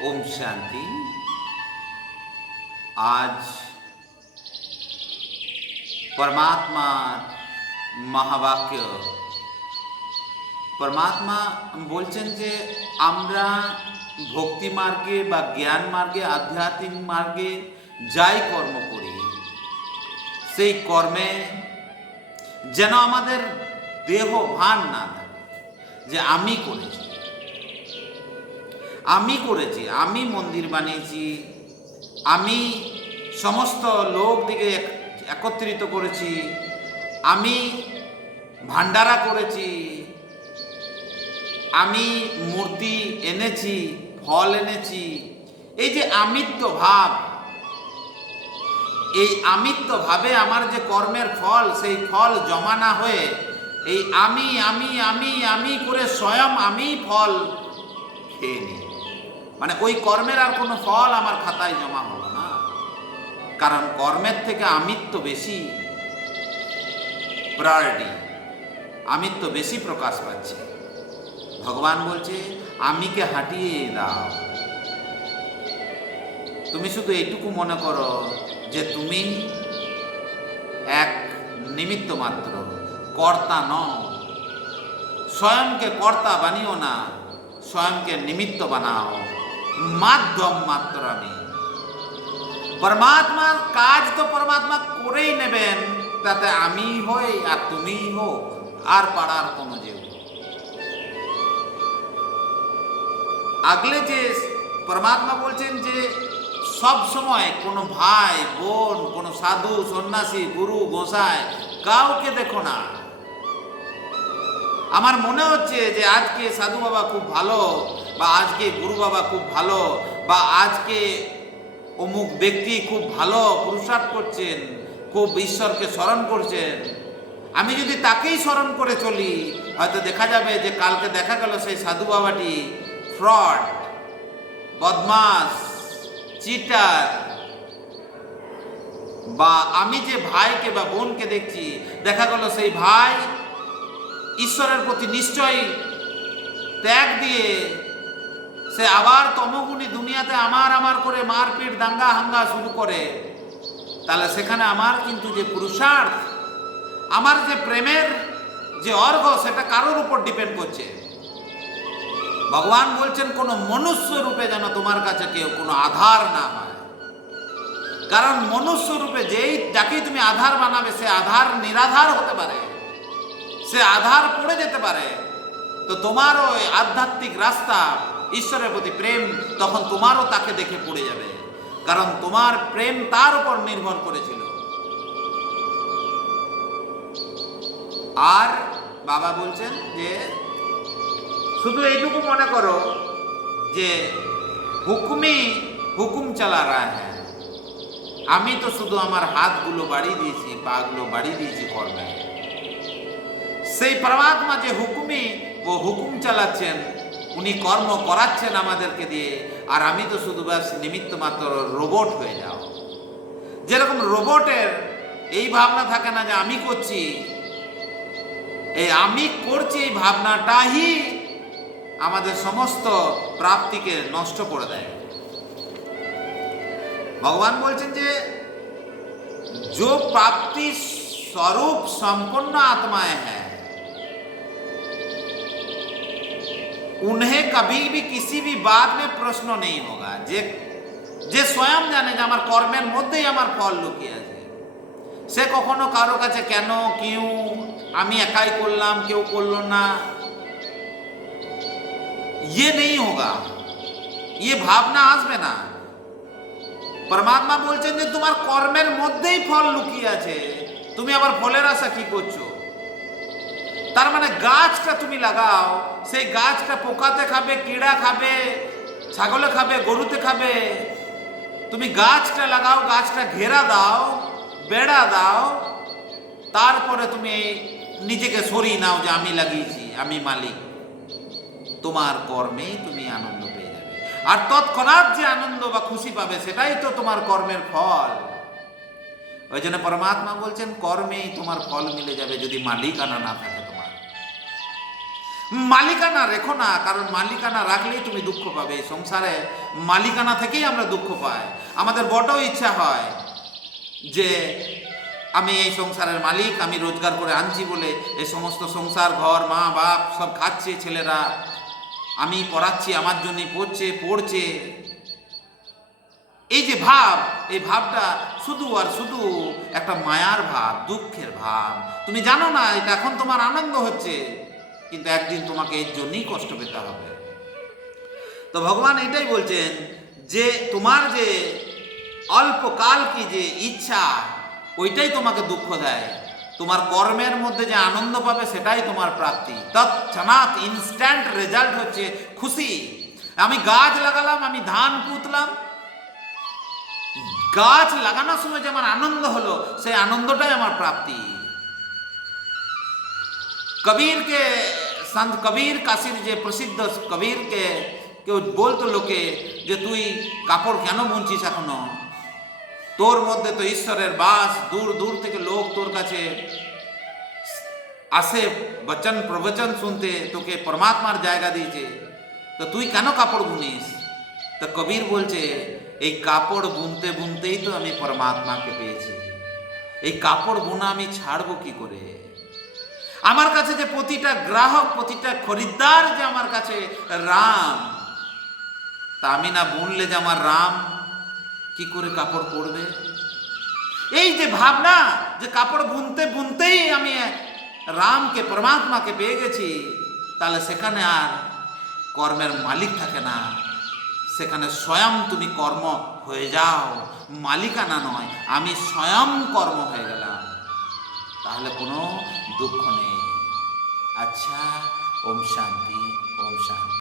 ओम शांति। आज परमात्मा महावाक्य परमात्मा বলছেন যে আমরা ভক্তি মার্গে বা জ্ঞান মার্গে আধ্যাত্মিক মার্গে যাই কর্ম করি সেই কর্মে যেন আমাদের দেহ ভান না থাকে যে আমি করেছি, আমি মন্দির বানিয়েছি, আমি সমস্ত লোক দিকে একত্রিত করেছি, আমি ভান্ডারা করেছি, আমি মূর্তি এনেছি, ফল এনেছি। এই যে আমিত্ব ভাব, এই আমিত্ব ভাবে আমার যে কর্মের ফল, সেই ফল জমা না হয়ে এই আমি করে স্বয়ং আমি ফল খেয়ে নিই। মানে ওই কর্মের আর কোনো ফল আমার খাতায় জমা হলো না, কারণ কর্মের থেকে আমিত্ব বেশি প্রায়োরিটি, আমিত্ব বেশি প্রকাশ পাচ্ছে। ভগবান বলছে আমিকে হাঁটিয়ে দাও। তুমি শুধু এইটুকু মনে করো যে তুমি এক নিমিত্ত মাত্র, কর্তা নও। স্বয়ংকে কর্তা বানিও না, স্বয়ংকে নিমিত্ত বানাও, মাধ্যম মাত্র আমি। পরমাত্মার কাজ তো পরমাত্মা করেই নেবেন, তাতে আমি হই আর তুমি হো, আর পাড়ার কোনো যেও। আগলে যে পরমাত্মা বলছেন যে সব সময় কোনো ভাই বোন, কোনো সাধু সন্ন্যাসী, গুরু গোসাই কাউকে দেখো না। আমার মনে হচ্ছে যে আজকে সাধু বাবা খুব ভালো, বা আজকে গুরু বাবা খুব ভালো, বা আজকে অমুক ব্যক্তি খুব ভালো পুরুষার্থ করছেন, খুব ঈশ্বরকে স্মরণ করছেন। আমি যদি তাকেই স্মরণ করে চলি, হয়তো দেখা যাবে যে কালকে দেখা গেল সেই সাধু বাবাটি ফ্রড, বদমাস, চিটার। বা আমি যে ভাইকে বা বোনকে দেখছি, দেখা গেল সেই ভাই ঈশ্বরের প্রতি নিশ্চয়ই ত্যাগ দিয়ে সে আবার তমগুণী দুনিয়াতে আমার করে মারপিট দাঙ্গা হাঙ্গা শুরু করে। তাহলে সেখানে আমার কিন্তু যে পুরুষার্থ, আমার যে প্রেমের যে অর্ঘ, সেটা কারোর উপর ডিপেন্ড করছে। ভগবান বলছেন কোনো মনুষ্য রূপে যেন তোমার কাছে কেউ কোনো আধার না হয়, কারণ মনুষ্য রূপে যাকেই তুমি আধার বানাবে, সে আধার নিরাধার হতে পারে, সে আধার পড়ে যেতে পারে। তো তোমারও আধ্যাত্মিক রাস্তা, ঈশ্বরের প্রতি প্রেম, তখন তোমারও তাকে দেখে পড়ে যাবে, কারণ তোমার প্রেম তার উপর নির্ভর করেছিল। আর বাবা বলছেন যে শুধু এইটুকু মনে করো যে হুকুম চালা রা হ্যাঁ। আমি তো শুধু আমার হাতগুলো বাড়িয়ে দিয়েছি, পাগুলো বাড়িয়ে দিয়েছি কর্মে। সেই পরমাত্মা যে ও হুকুম চালাচ্ছেন, উনি কর্ম করাচ্ছেন আমাদেরকে দিয়ে, আর আমি তো শুধু ব্যাস নিমিত্ত মাত্র রোবট হয়ে যাও। যেরকম রোবটের এই ভাবনা থাকে না যে আমি করছি, এই আমি করছি এই ভাবনাটাই আমাদের সমস্ত প্রাপ্তিকে নষ্ট করে দেয়। ভগবান বলছেন যে जो प्राप्ति स्वरूप संपूर्ण आत्माएं हैं, उन्हें कभी भी किसी भी बात में प्रश्न नहीं होगा। যে স্বয়ং জানে যে আমার কর্মের মধ্যেই আমার ফল লুকিয়ে আছে, সে কখনো কারো কাছে কেন, কিউ, আমি একাই করলাম কেউ করলো না, ये नहीं होगा, ये ভাবনা আসবে না। পরমাত্মা বলছেন যে তোমার কর্মের মধ্যেই ফল লুকিয়ে আছে, তুমি আবার ফলের আশা কি করছো? তার মানে গাছটা তুমি লাগাও, সেই গাছটা পোকাতে খাবে, কীড়া খাবে, ছাগলে খাবে, গরুতে খাবে। তুমি গাছটা লাগাও, গাছটা ঘেরা দাও, বেড়া দাও, তারপরে তুমি নিজেকে সরিয়ে নাও যে আমি লাগিয়েছি, আমি মালিক। তোমার কর্মেই তুমি আনন্দ পেয়ে যাবে, আর তৎক্ষণাৎ যে আনন্দ বা খুশি পাবে সেটাই তো তোমার কর্মের ফল। ওই জন্য পরমাত্মা বলছেন কর্মেই তোমার ফল মিলে যাবে, যদি মালিকানা না থাকে তোমার। মালিকানা রেখো না, কারণ মালিকানা রাখলেই তুমি দুঃখ পাবে। সংসারে মালিকানা থেকেই আমরা দুঃখ পাই। আমাদের বড় ইচ্ছা হয় যে আমি এই সংসারের মালিক, আমি রোজগার করে আনছি বলে এই সমস্ত সংসার, ঘর, মা বাপ সব খাচ্ছে ছেলেরা, আমি পড়াচ্ছি, আমার জন্যই পড়ছে। এই যে ভাব, এই ভাবটা শুধু আর শুধু একটা মায়ার ভাব, দুঃখের ভাব। তুমি জানো না এটা এখন তোমার আনন্দ হচ্ছে, কিন্তু একদিন তোমাকে এর জন্যই কষ্ট পেতে হবে। তো ভগবান এটাই বলছেন যে তোমার যে অল্পকাল কি যে ইচ্ছা, ওইটাই তোমাকে দুঃখ দেয়। তোমার কর্মের মধ্যে যে আনন্দ পাবে সেটাই তোমার প্রাপ্তি। তৎক্ষণাৎ ইনস্ট্যান্ট রেজাল্ট হচ্ছে খুশি। আমি গাছ লাগালাম, আমি ধান পুঁতলাম, গাছ লাগানোর সময় যে আমার আনন্দ হলো, সেই আনন্দটাই আমার প্রাপ্তি। কবিরকে, সন্ত কবির কাশীর যে প্রসিদ্ধ কবিরকে কেউ বলতো লোকে যে তুই কাপড় কেন বুনছিস এখনো, তোর মধ্যে তো ঈশ্বরের বাস, দূর দূর থেকে লোক তোর কাছে আসে বচন প্রবচন শুনতে, তোকে পরমাত্মার জায়গা দিয়েছে, তো তুই কেন কাপড় বুনিস? তো কবির বলছে এই কাপড় বুনতে বুনতেই তো আমি পরমাত্মাকে পেয়েছি, এই কাপড় বোনা আমি ছাড়বো কি করে? আমার কাছে যে প্রতিটা গ্রাহক, প্রতিটা খরিদ্দার যে আমার কাছে রাম, তা আমি না বুনলে যে আমার রাম কি করে কাপড় পরবে? এই যে ভাবনা যে কাপড় বুনতে বুনতেই আমি রামকে, পরমাত্মাকে পেয়ে গেছি, তাহলে সেখানে আর কর্মের মালিক থাকে না, সেখানে স্বয়ং তুমি কর্ম হয়ে যাও, মালিকানা নয়, আমি স্বয়ং কর্ম হয়ে গেলাম, তাহলে কোনো দুঃখ নেই। আচ্ছা, ওম শান্তি, ওম শান্তি।